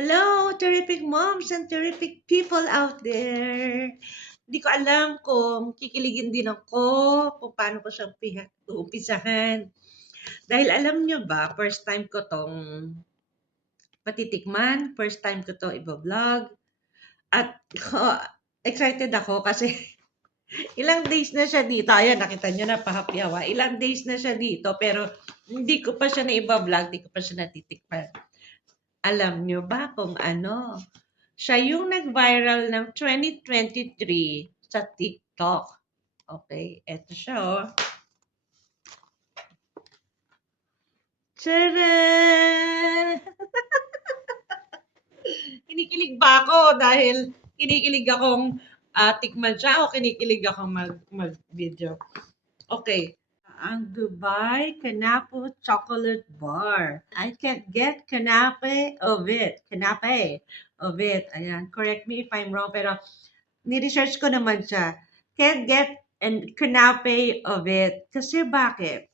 Hello, terrific moms and terrific people out there. Hindi ko alam kung kikiligin din ako kung paano ko siya uumpisahan. Dahil alam nyo ba, first time ko tong patitikman, first time ko to i-vlog. At excited ako kasi ilang days na siya dito. Ayan, nakita nyo na pahapyawa. Ilang days na siya dito pero hindi ko pa siya na-vlog, hindi ko pa siya natitikman. Alam nyo ba kung ano? Siya yung nag-viral ng 2023 sa TikTok. Okay, eto siya oh. Tcharan! Kinikilig ba ako dahil kinikilig akong tikman siya o kinikilig akong mag-video? Okay. Ang Dubai Kanapo Chocolate Bar. I can't get kanape of it. Kanape of it. Ayan, correct me if I'm wrong, pero ni-research ko naman siya. Can't get and kanape of it. Kasi bakit?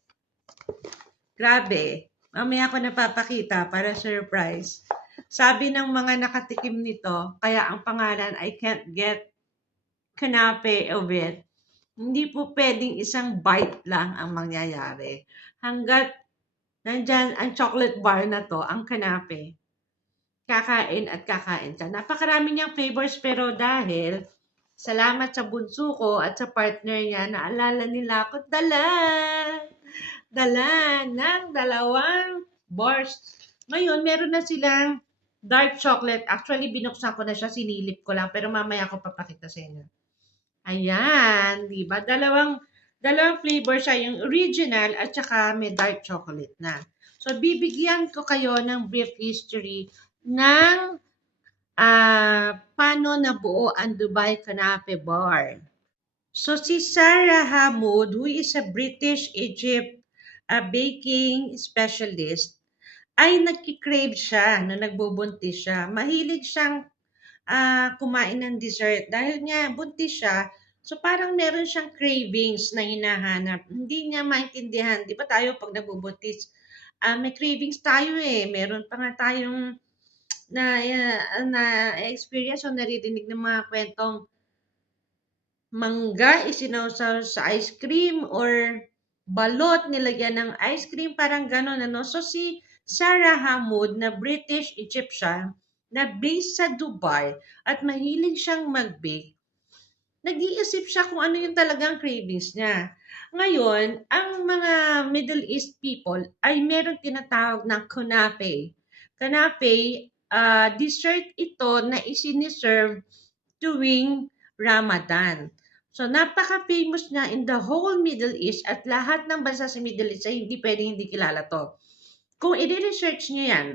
Grabe. Mamaya ko napapakita para surprise. Sabi ng mga nakatikim nito, kaya ang pangalan I can't get kanape of it. Hindi po pwedeng isang bite lang ang mangyayari. Hanggat nandyan ang chocolate bar na to, ang kanape, kakain at kakain ka. Napakarami niyang flavors pero dahil salamat sa bunso ko at sa partner niya, naalala nila ako dala ng dalawang bars. Ngayon, meron na silang dark chocolate. Actually, binuksan ko na siya, sinilip ko lang, pero mamaya ko papakita sa inyo. Ayan, di ba? Dalawang flavor siya, yung original at saka may dark chocolate na. So, bibigyan ko kayo ng brief history ng paano nabuo ang Dubai Kanafe Bar. So, si Sarah Hamoud, who is a British Egypt baking specialist, ay nagkikrave siya na nagbubuntis siya. Mahilig siyang kumain ng dessert. Dahil nga buntis siya, so parang meron siyang cravings na hinahanap. Hindi niya maintindihan. Di ba tayo pag nagbubuntis, may cravings tayo eh. Meron pa nga tayong na experience o naririnig ng mga kwentong mangga isinawsaw sa ice cream or balot nilagyan ng ice cream, parang gano'n ano. So si Sarah Hamoud na British Egyptian na based sa Dubai at mahilig siyang mag-bake, nag-iisip siya kung ano yung talagang cravings niya. Ngayon, ang mga Middle East people ay meron tinatawag na kunafe. Kunafe, dessert ito na isiniserve tuwing Ramadan. So, napaka-famous niya in the whole Middle East at lahat ng bansa sa Middle East ay hindi pwedeng hindi kilala to. Kung i-research niyo yan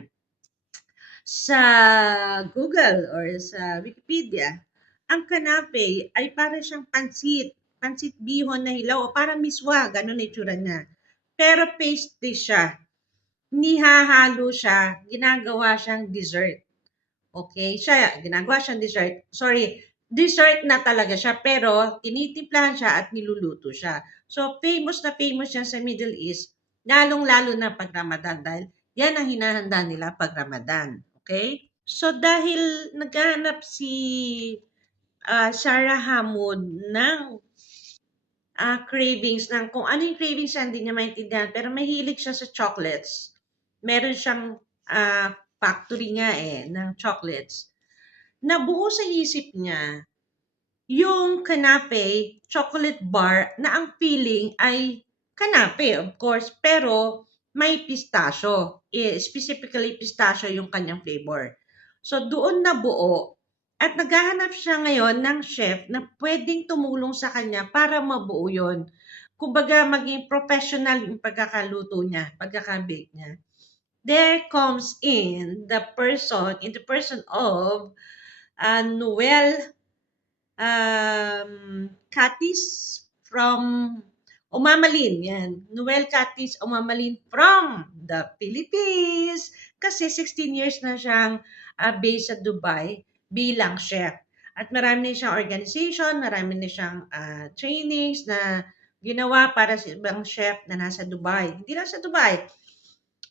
sa Google or sa Wikipedia, ang kanape ay para siyang pansit bihon na hilaw o parang miswa, ganun na itsura niya. Pero pastry siya. Nihahalo siya, ginagawa siyang dessert. Okay, ginagawa siyang dessert. Sorry, dessert na talaga siya, pero tinitimplahan siya at niluluto siya. So, famous na famous siya sa Middle East, lalong-lalo na pag Ramadan dahil yan ang hinahanda nila pag Ramadan. Okay? So, dahil naghahanap si Sarah Hamoud ng cravings ng kung ano yung cravings niya, hindi niya maintindihan, pero mahilig siya sa chocolates. Meron siyang factory nga ng chocolates. Nabuo sa isip niya yung kanape chocolate bar na ang feeling ay kanape, of course, pero may pistachio. Specifically, pistachio yung kanyang flavor. So, doon nabuo. At naghahanap siya ngayon ng chef na pwedeng tumulong sa kanya para mabuo yun. Kumbaga, maging professional yung pagkakaluto niya, pagkakabake niya. There comes in the person of Noel Katis from Umamalin. Yan. Noel Katis Umamalin from the Philippines. Kasi 16 years na siyang based sa Dubai bilang chef. At marami na siyang organization, marami na siyang trainings na ginawa para sa ibang chef na nasa Dubai. Hindi lang sa Dubai.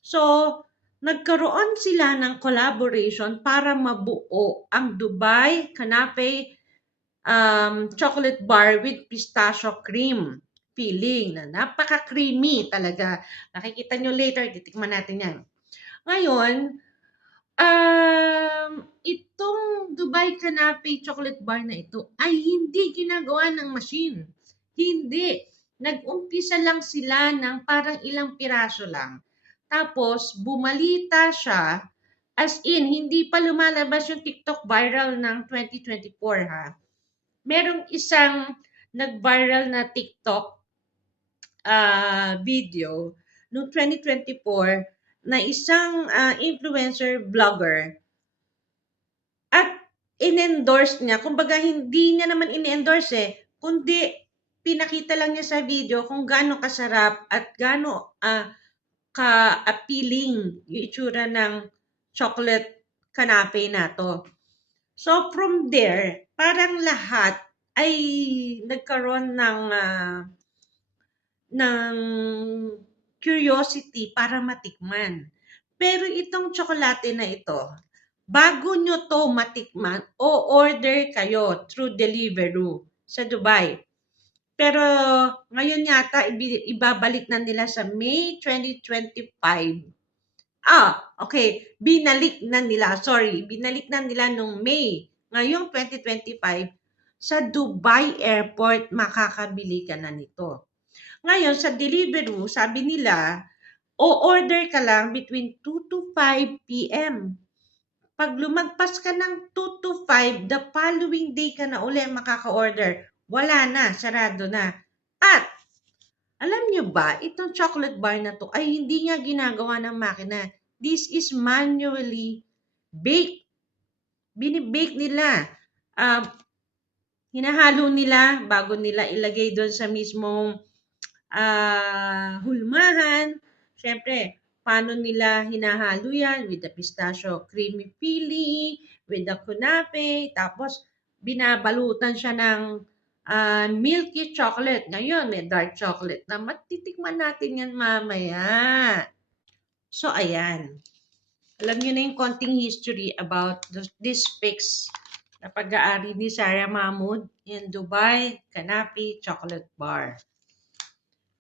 So, nagkaroon sila ng collaboration para mabuo ang Dubai Canapé chocolate bar with pistachio cream filling na napaka-creamy talaga. Nakikita nyo later, titikman natin yan. Ngayon, itong Dubai Canapé chocolate bar na ito ay hindi ginagawa ng machine. Hindi. Nag-umpisa lang sila ng parang ilang piraso lang. Tapos, bumalita siya, as in, hindi pa lumalabas yung TikTok viral ng 2024 ha. Merong isang nag-viral na TikTok video noong 2024 na isang influencer vlogger at in-endorse niya. Kumbaga, hindi niya naman in-endorse kundi pinakita lang niya sa video kung gaano kasarap at gaano ka-appealing yung itsura ng chocolate canapé na to. So, from there, parang lahat ay nagkaroon ng curiosity para matikman. Pero itong tsokolate na ito, bago nyo to matikman, o-order kayo through Deliveroo sa Dubai. Pero ngayon yata ibabalik na nila sa May 2025. Okay. Binalik na nila. Sorry. Binalik na nila nung May. Ngayong 2025, sa Dubai Airport, makakabili ka na nito. Ngayon, sa Deliveroo, sabi nila, o-order ka lang between 2 to 5 p.m. Pag lumagpas ka ng 2 to 5, the following day ka na uli makaka-order. Wala na, sarado na. At, alam nyo ba, itong chocolate bar na to ay hindi nga ginagawa ng makina. This is manually baked. Binibake nila. Hinahalo nila bago nila ilagay doon sa mismong hulmahan. Siyempre, paano nila hinahalo yan? With the pistachio creamy filling, with the kunafe, tapos binabalutan siya ng milky chocolate. Ngayon, may dark chocolate na matitikman natin yan mamaya. So, ayan. Alam niyo na yung konting history about this fix na pag-aari ni Sarah Mahmood in Dubai Canapé Chocolate Bar.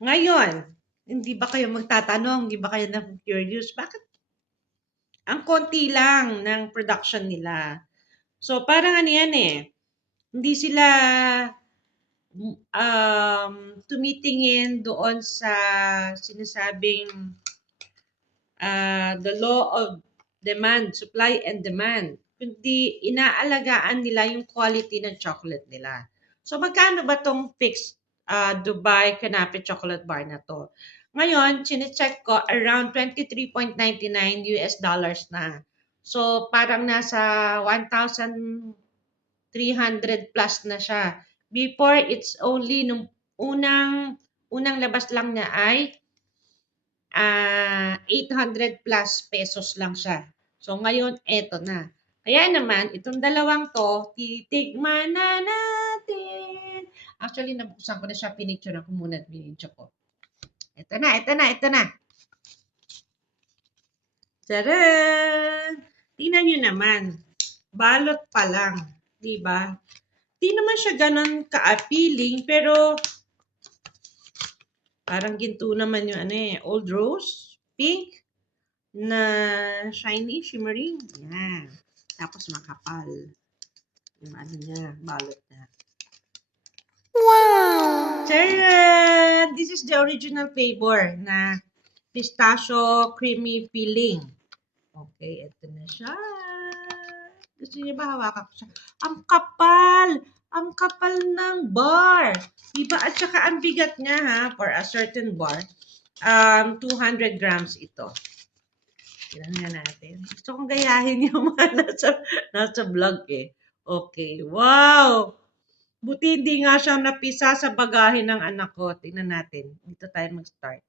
Ngayon, hindi ba kayo magtatanong, hindi ba kayo na-curious, bakit ang konti lang ng production nila? So, parang ano yan hindi sila tumitingin doon sa sinasabing the law of demand, supply and demand, kundi inaalagaan nila yung quality ng chocolate nila. So, magkano ba tong fixed Dubai Canapé Chocolate Bar na to? Ngayon, chinecheck ko, around $23.99 US dollars na. So, parang nasa 1,300 plus na siya. Before, it's only nung unang labas lang niya ay 800 plus pesos lang siya. So, ngayon, eto na. Kaya naman, itong dalawang to, titigman na natin. Actually, nabuksan ko na siya, pinicture ko muna at binidyo ko. Ito na. Tadaan! Tingnan nyo naman. Balot pa lang. Diba? Di naman siya ganun ka-appealing, pero parang ginto naman yung old rose, pink, na shiny, shimmering. Yan. Tapos makapal. Yung niya, balot niya. Wow! Charan! This is the original flavor na pistachio creamy filling. Okay, ito na siya. Gusto niyo ba hawakan ko siya? Ang kapal! Ang kapal ng bar. Diba? At saka ang bigat niya for a certain bar. 200 grams ito. Tignan nga natin. Gusto kong gayahin yung mga nasa vlog Okay. Wow! Buti hindi nga siya napisa sa bagahe ng anak ko. Tingnan natin. Dito tayo mag-start.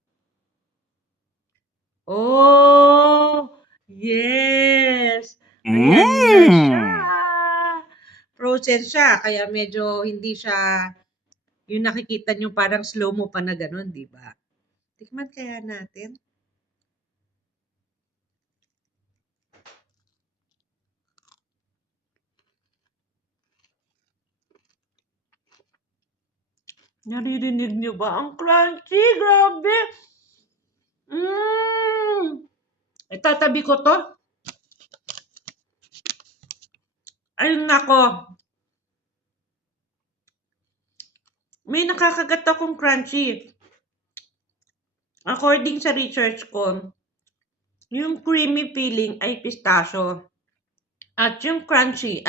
Oh! Yes! Ayan na siya. Frozen siya. Kaya medyo hindi siya yung nakikita nyo parang slow-mo pa na ganun, di ba? Tikman kaya natin. Naririnig niyo ba? Ang crunchy! Grabe! Mmm! Itatabi ko to. Ay, nako. May nakakagat akong crunchy. According sa research ko, yung creamy feeling ay pistachio. At yung crunchy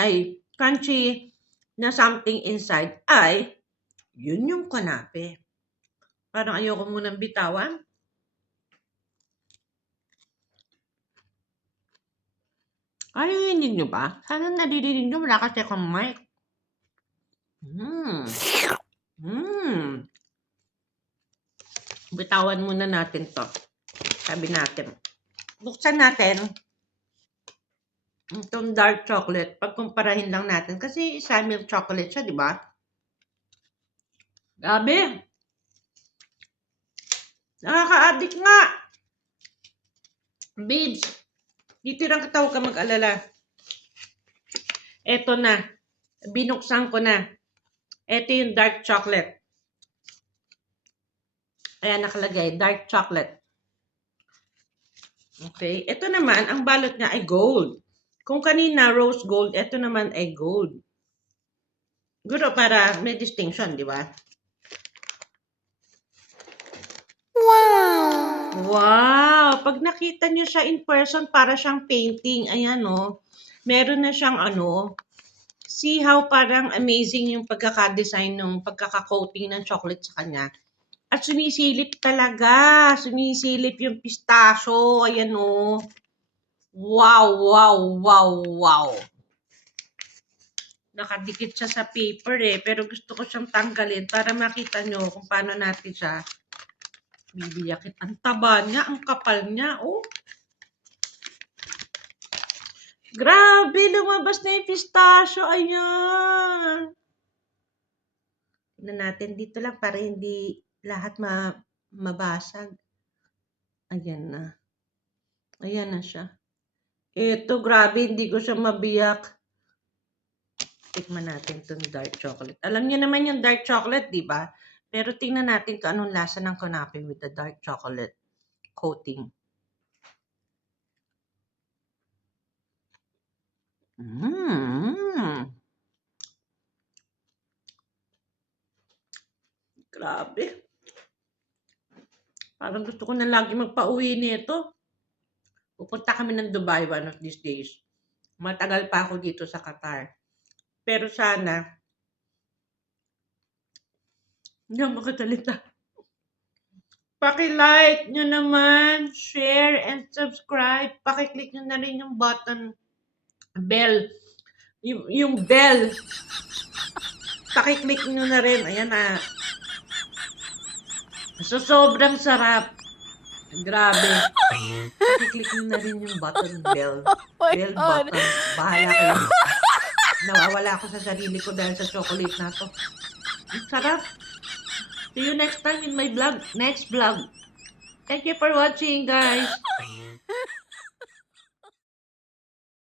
na something inside ay, yun yung kanape. Parang ayoko munang bitawan. Naririnig nyo ba? Sana naririnig nyo. Wala kasi akong mic. Bitawan muna natin to. Sabi natin. Buksan natin itong dark chocolate. Pagkumparahin lang natin. Kasi isa milk chocolate siya, di ba? Grabe. Nakaka-addict nga. Babes, titirang kita, huwag ka mag-alala. Eto na. Binuksan ko na. Eto yung dark chocolate. Ayan, nakalagay. Dark chocolate. Okay. Ito naman, ang balot niya ay gold. Kung kanina rose gold, ito naman ay gold. Guro para may distinction, di ba? Wow! Pag nakita niyo siya in person, para siyang painting. Ayan, oh. Meron na siyang see how parang amazing yung pagkaka-design ng pagkaka-coating ng chocolate sa kanya. At sumisilip talaga. Sumisilip yung pistachio. Ayan, oh. Wow, wow, wow, wow. Nakadikit siya sa paper pero gusto ko siyang tanggalin para makita nyo kung paano natin siya bibiyakin. Ang taba niya, ang kapal niya, oh. Grabe, lumabas na yung pistachio. Ayan. Tignan natin dito lang para hindi lahat mabasag. Ayan na. Ayan na siya. Ito, grabe, hindi ko siya mabiyak. Tikman natin itong dark chocolate. Alam niyo naman yung dark chocolate, di ba? Pero tingnan natin kung anong lasa ng kanape with the dark chocolate coating. Grabe. Parang gusto ko na lagi magpa-uwi nito. Pupunta kami ng Dubai one of these days. Matagal pa ako dito sa Qatar. Pero sana, hindi ako makasalita. Paki-like nyo naman, share, and subscribe. Paki-click nyo na rin yung button, bell. Yung bell. Paki-click nyo na rin. Ayan na. So, sobrang sarap. Grabe. Paki-click nyo na rin yung button, bell. Bell button. Bahala kayo. Nawawala ako sa sarili ko dahil sa chocolate na to. Ang sarap. See you next time in my vlog. Next vlog. Thank you for watching, guys.